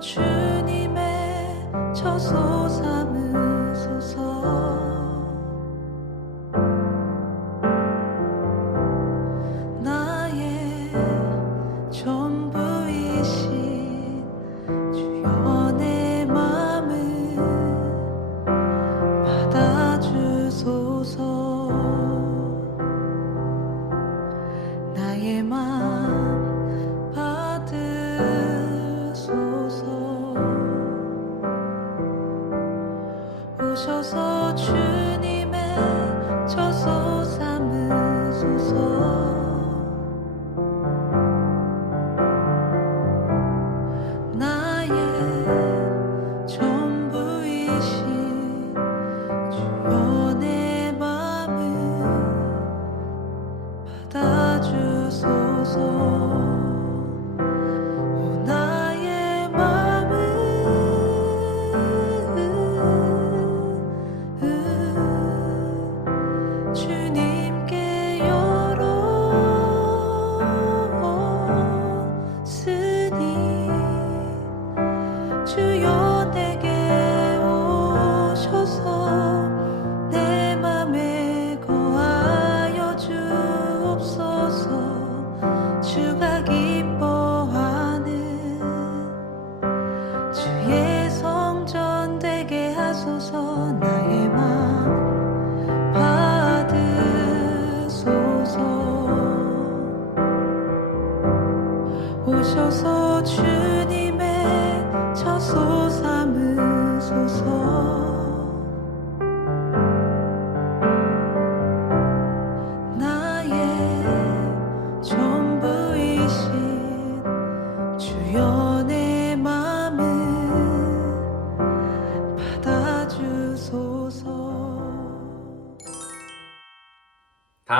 주님의 처소 삼으소서. 나의 전부이신 내 맘을 받아주소서. 나의 맘 받아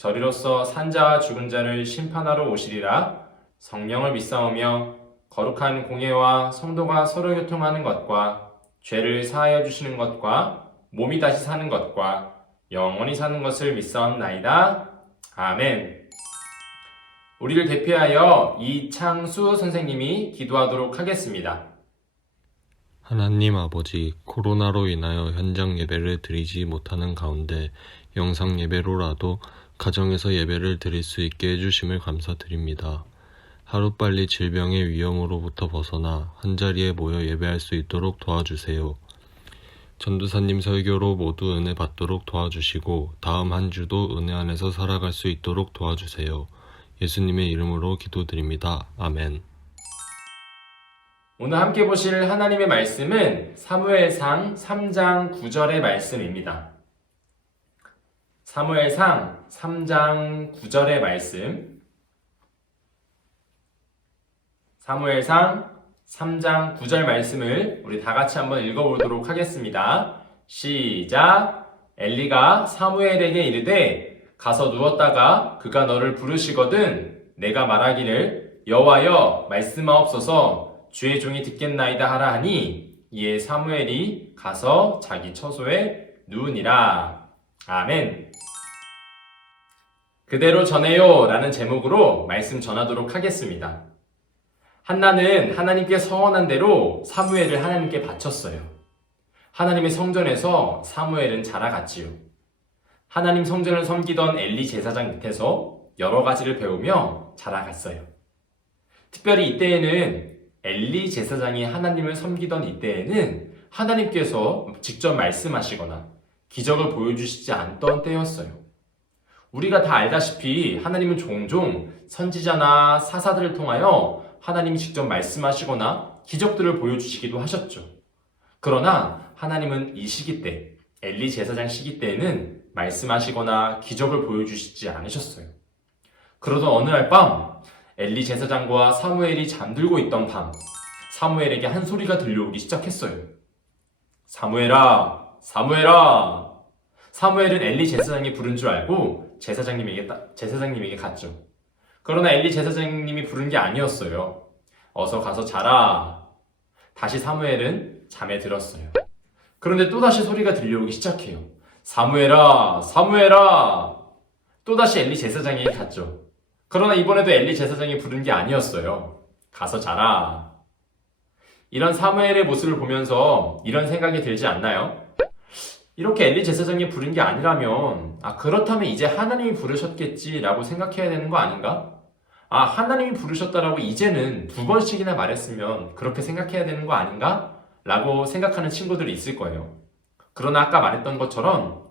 저리로서 산자와 죽은 자를 심판하러 오시리라 성령을 믿사오며 거룩한 공예와 성도가 서로 교통하는 것과 죄를 사하여 주시는 것과 몸이 다시 사는 것과 영원히 사는 것을 믿사옵나이다. 아멘. 우리를 대표하여 이창수 선생님이 기도하도록 하겠습니다. 하나님 아버지, 코로나로 인하여 현장 예배를 드리지 못하는 가운데 영상 예배로라도 가정에서 예배를 드릴 수 있게 해주심을 감사드립니다. 하루빨리 질병의 위험으로부터 벗어나 한자리에 모여 예배할 수 있도록 도와주세요. 전도사님 설교로 모두 은혜 받도록 도와주시고 다음 한 주도 은혜 안에서 살아갈 수 있도록 도와주세요. 예수님의 이름으로 기도드립니다. 아멘. 오늘 함께 보실 하나님의 말씀은 사무엘상 3장 9절의 말씀입니다. 사무엘상 3장 9절의 말씀. 사무엘상 3장 9절 말씀을 우리 다 같이 한번 읽어보도록 하겠습니다. 시작. 엘리가 사무엘에게 이르되 가서 누웠다가 그가 너를 부르시거든 내가 말하기를 여호와여 말씀하옵소서 주의 종이 듣겠나이다 하라 하니 이에 사무엘이 가서 자기 처소에 누우니라. 아멘. 그대로 전해요 라는 제목으로 말씀 전하도록 하겠습니다. 한나는 하나님께 서원한 대로 사무엘을 하나님께 바쳤어요. 하나님의 성전에서 사무엘은 자라갔지요. 하나님 성전을 섬기던 엘리 제사장 밑에서 여러 가지를 배우며 자라갔어요. 특별히 이때에는 엘리 제사장이 하나님을 섬기던 이때에는 하나님께서 직접 말씀하시거나 기적을 보여주시지 않던 때였어요. 우리가 다 알다시피 하나님은 종종 선지자나 사사들을 통하여 하나님이 직접 말씀하시거나 기적들을 보여주시기도 하셨죠. 그러나 하나님은 이 시기 때, 엘리 제사장 시기 때에는 말씀하시거나 기적을 보여주시지 않으셨어요. 그러던 어느 날 밤, 엘리 제사장과 사무엘이 잠들고 있던 밤, 사무엘에게 한 소리가 들려오기 시작했어요. 사무엘아, 사무엘아. 사무엘은 엘리 제사장이 부른 줄 알고 제사장님에게 따- 제사장님에게 갔죠. 그러나 엘리 제사장님이 부른 게 아니었어요. 어서 가서 자라. 다시 사무엘은 잠에 들었어요. 그런데 또다시 소리가 들려오기 시작해요. 사무엘아, 사무엘아. 또다시 엘리 제사장에게 갔죠. 그러나 이번에도 엘리 제사장이 부른 게 아니었어요. 가서 자라. 이런 사무엘의 모습을 보면서 이런 생각이 들지 않나요? 이렇게 엘리 제사장이 부른 게 아니라면, 아, 그렇다면 이제 하나님이 부르셨겠지라고 생각해야 되는 거 아닌가? 아, 하나님이 부르셨다라고 이제는 두 번씩이나 말했으면 그렇게 생각해야 되는 거 아닌가? 라고 생각하는 친구들이 있을 거예요. 그러나 아까 말했던 것처럼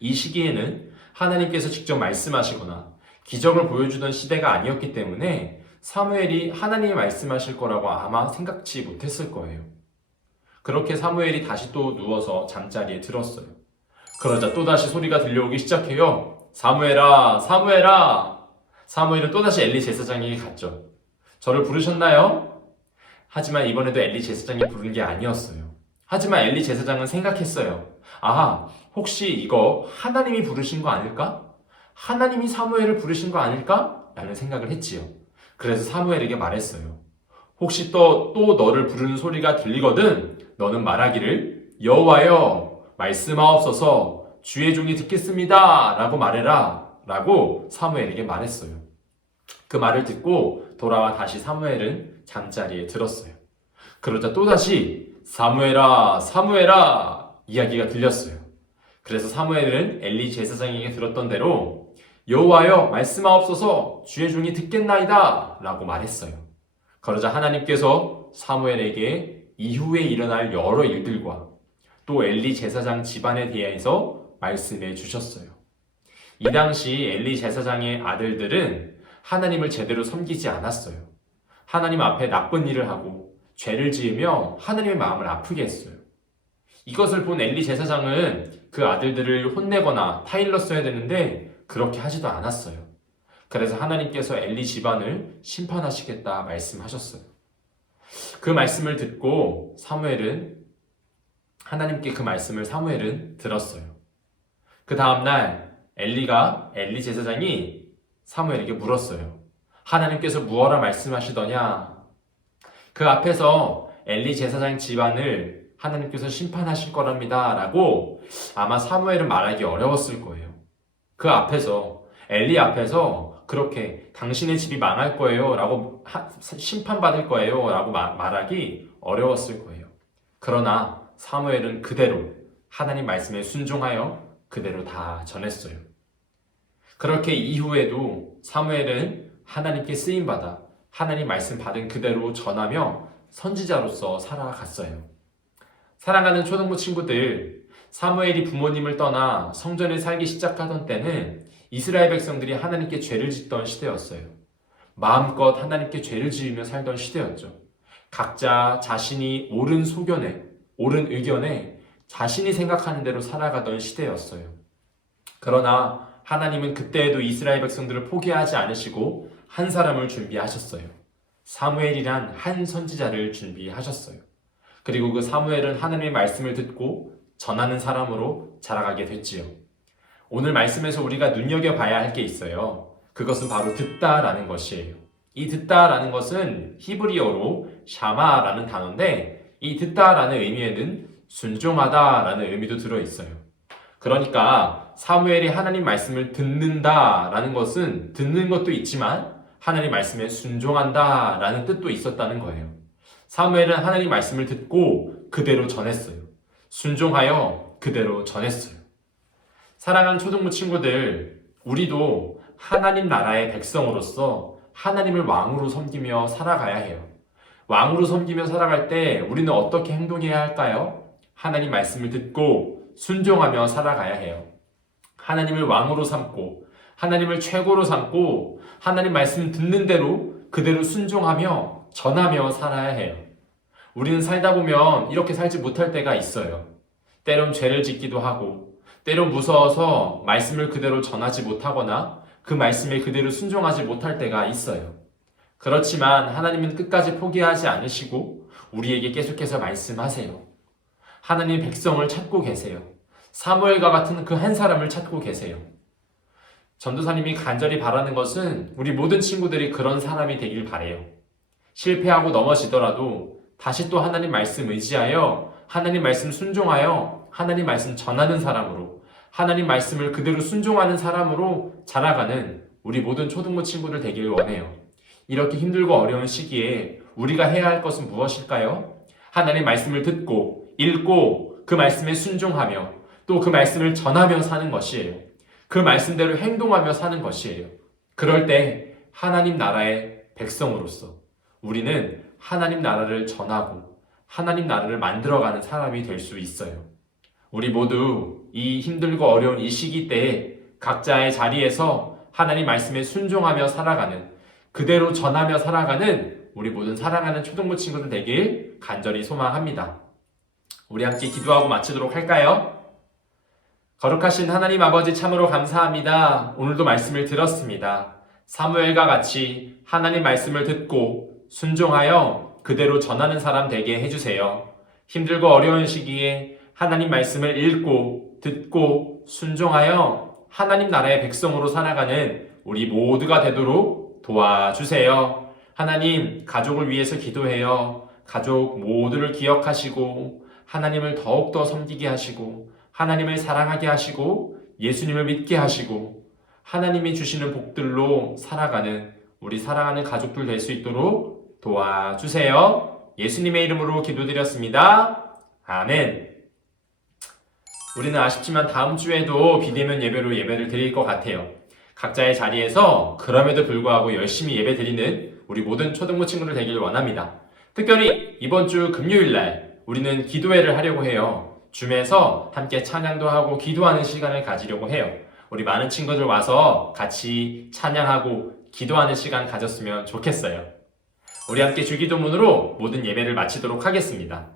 이 시기에는 하나님께서 직접 말씀하시거나 기적을 보여주던 시대가 아니었기 때문에 사무엘이 하나님이 말씀하실 거라고 아마 생각지 못했을 거예요. 그렇게 사무엘이 다시 또 누워서 잠자리에 들었어요. 그러자 또다시 소리가 들려오기 시작해요. 사무엘아, 사무엘아! 사무엘은 또다시 엘리 제사장에게 갔죠. 저를 부르셨나요? 하지만 이번에도 엘리 제사장이 부른 게 아니었어요. 하지만 엘리 제사장은 생각했어요. 아, 혹시 이거 하나님이 부르신 거 아닐까? 하나님이 사무엘을 부르신 거 아닐까? 라는 생각을 했지요. 그래서 사무엘에게 말했어요. 혹시 또, 또 너를 부르는 소리가 들리거든 너는 말하기를 여호와여 말씀하옵소서 주의 종이 듣겠습니다 라고 말해라 라고 사무엘에게 말했어요. 그 말을 듣고 돌아와 다시 사무엘은 잠자리에 들었어요. 그러자 또다시 사무엘아 사무엘아 이야기가 들렸어요. 그래서 사무엘은 엘리 제사장에게 들었던 대로 여호와여 말씀하옵소서 주의 종이 듣겠나이다 라고 말했어요. 그러자 하나님께서 사무엘에게 이후에 일어날 여러 일들과 또 엘리 제사장 집안에 대해서 말씀해 주셨어요. 이 당시 엘리 제사장의 아들들은 하나님을 제대로 섬기지 않았어요. 하나님 앞에 나쁜 일을 하고 죄를 지으며 하나님의 마음을 아프게 했어요. 이것을 본 엘리 제사장은 그 아들들을 혼내거나 타일렀어야 되는데 그렇게 하지도 않았어요. 그래서 하나님께서 엘리 집안을 심판하시겠다 말씀하셨어요. 그 말씀을 듣고 사무엘은 하나님께 그 말씀을 사무엘은 들었어요. 그 다음 날 엘리가 엘리 제사장이 사무엘에게 물었어요. 하나님께서 무엇라 말씀하시더냐? 그 앞에서 엘리 제사장 집안을 하나님께서 심판하실 거랍니다. 라고 아마 사무엘은 말하기 어려웠을 거예요. 그 앞에서, 엘리 앞에서 그렇게 당신의 집이 망할 거예요. 라고 하- 심판받을 거예요. 라고 마- 말하기 어려웠을 거예요. 그러나 사무엘은 그대로 하나님 말씀에 순종하여 그대로 다 전했어요. 그렇게 이후에도 사무엘은 하나님께 쓰임받아 하나님 말씀 받은 그대로 전하며 선지자로서 살아갔어요. 사랑하는 초등부 친구들, 사무엘이 부모님을 떠나 성전에 살기 시작하던 때는 이스라엘 백성들이 하나님께 죄를 짓던 시대였어요. 마음껏 하나님께 죄를 지으며 살던 시대였죠. 각자 자신이 옳은 소견에, 옳은 의견에 자신이 생각하는 대로 살아가던 시대였어요. 그러나 하나님은 그때에도 이스라엘 백성들을 포기하지 않으시고 한 사람을 준비하셨어요. 사무엘이란 한 선지자를 준비하셨어요. 그리고 그 사무엘은 하나님의 말씀을 듣고 전하는 사람으로 자라가게 됐지요. 오늘 말씀에서 우리가 눈여겨봐야 할 게 있어요. 그것은 바로 듣다라는 것이에요. 이 듣다라는 것은 히브리어로 샤마라는 단어인데 이 듣다라는 의미에는 순종하다라는 의미도 들어 있어요. 그러니까 사무엘이 하나님 말씀을 듣는다라는 것은 듣는 것도 있지만 하나님 말씀에 순종한다라는 뜻도 있었다는 거예요. 사무엘은 하나님 말씀을 듣고 그대로 전했어요. 순종하여 그대로 전했어요. 사랑하는 초등부 친구들, 우리도 하나님 나라의 백성으로서 하나님을 왕으로 섬기며 살아가야 해요. 왕으로 섬기며 살아갈 때 우리는 어떻게 행동해야 할까요? 하나님 말씀을 듣고 순종하며 살아가야 해요. 하나님을 왕으로 삼고 하나님을 최고로 삼고 하나님 말씀 듣는 대로 그대로 순종하며 전하며 살아야 해요. 우리는 살다 보면 이렇게 살지 못할 때가 있어요. 때론 죄를 짓기도 하고 때론 무서워서 말씀을 그대로 전하지 못하거나 그 말씀에 그대로 순종하지 못할 때가 있어요. 그렇지만 하나님은 끝까지 포기하지 않으시고 우리에게 계속해서 말씀하세요. 하나님 백성을 찾고 계세요. 사무엘과 같은 그 한 사람을 찾고 계세요. 전도사님이 간절히 바라는 것은 우리 모든 친구들이 그런 사람이 되길 바래요. 실패하고 넘어지더라도 다시 또 하나님 말씀 의지하여 하나님 말씀 순종하여 하나님 말씀 전하는 사람으로 하나님 말씀을 그대로 순종하는 사람으로 자라가는 우리 모든 초등부 친구들 되기를 원해요. 이렇게 힘들고 어려운 시기에 우리가 해야 할 것은 무엇일까요? 하나님 말씀을 듣고 읽고 그 말씀에 순종하며 또 그 말씀을 전하며 사는 것이에요. 그 말씀대로 행동하며 사는 것이에요. 그럴 때 하나님 나라의 백성으로서 우리는 하나님 나라를 전하고 하나님 나라를 만들어가는 사람이 될 수 있어요. 우리 모두 이 힘들고 어려운 이 시기 때에 각자의 자리에서 하나님 말씀에 순종하며 살아가는 그대로 전하며 살아가는 우리 모든 사랑하는 초등부 친구들 되길 간절히 소망합니다. 우리 함께 기도하고 마치도록 할까요? 거룩하신 하나님 아버지 참으로 감사합니다. 오늘도 말씀을 들었습니다. 사무엘과 같이 하나님 말씀을 듣고 순종하여 그대로 전하는 사람 되게 해주세요. 힘들고 어려운 시기에 하나님 말씀을 읽고 듣고 순종하여 하나님 나라의 백성으로 살아가는 우리 모두가 되도록 도와주세요. 하나님, 가족을 위해서 기도해요. 가족 모두를 기억하시고 하나님을 더욱더 섬기게 하시고 하나님을 사랑하게 하시고 예수님을 믿게 하시고 하나님이 주시는 복들로 살아가는 우리 사랑하는 가족들 될 수 있도록 도와주세요. 예수님의 이름으로 기도드렸습니다. 아멘. 우리는 아쉽지만 다음 주에도 비대면 예배로 예배를 드릴 것 같아요. 각자의 자리에서 그럼에도 불구하고 열심히 예배 드리는 우리 모든 초등부 친구들 되길 원합니다. 특별히 이번 주 금요일 날 우리는 기도회를 하려고 해요. 줌에서 함께 찬양도 하고 기도하는 시간을 가지려고 해요. 우리 많은 친구들 와서 같이 찬양하고 기도하는 시간 가졌으면 좋겠어요. 우리 함께 주기도문으로 모든 예배를 마치도록 하겠습니다.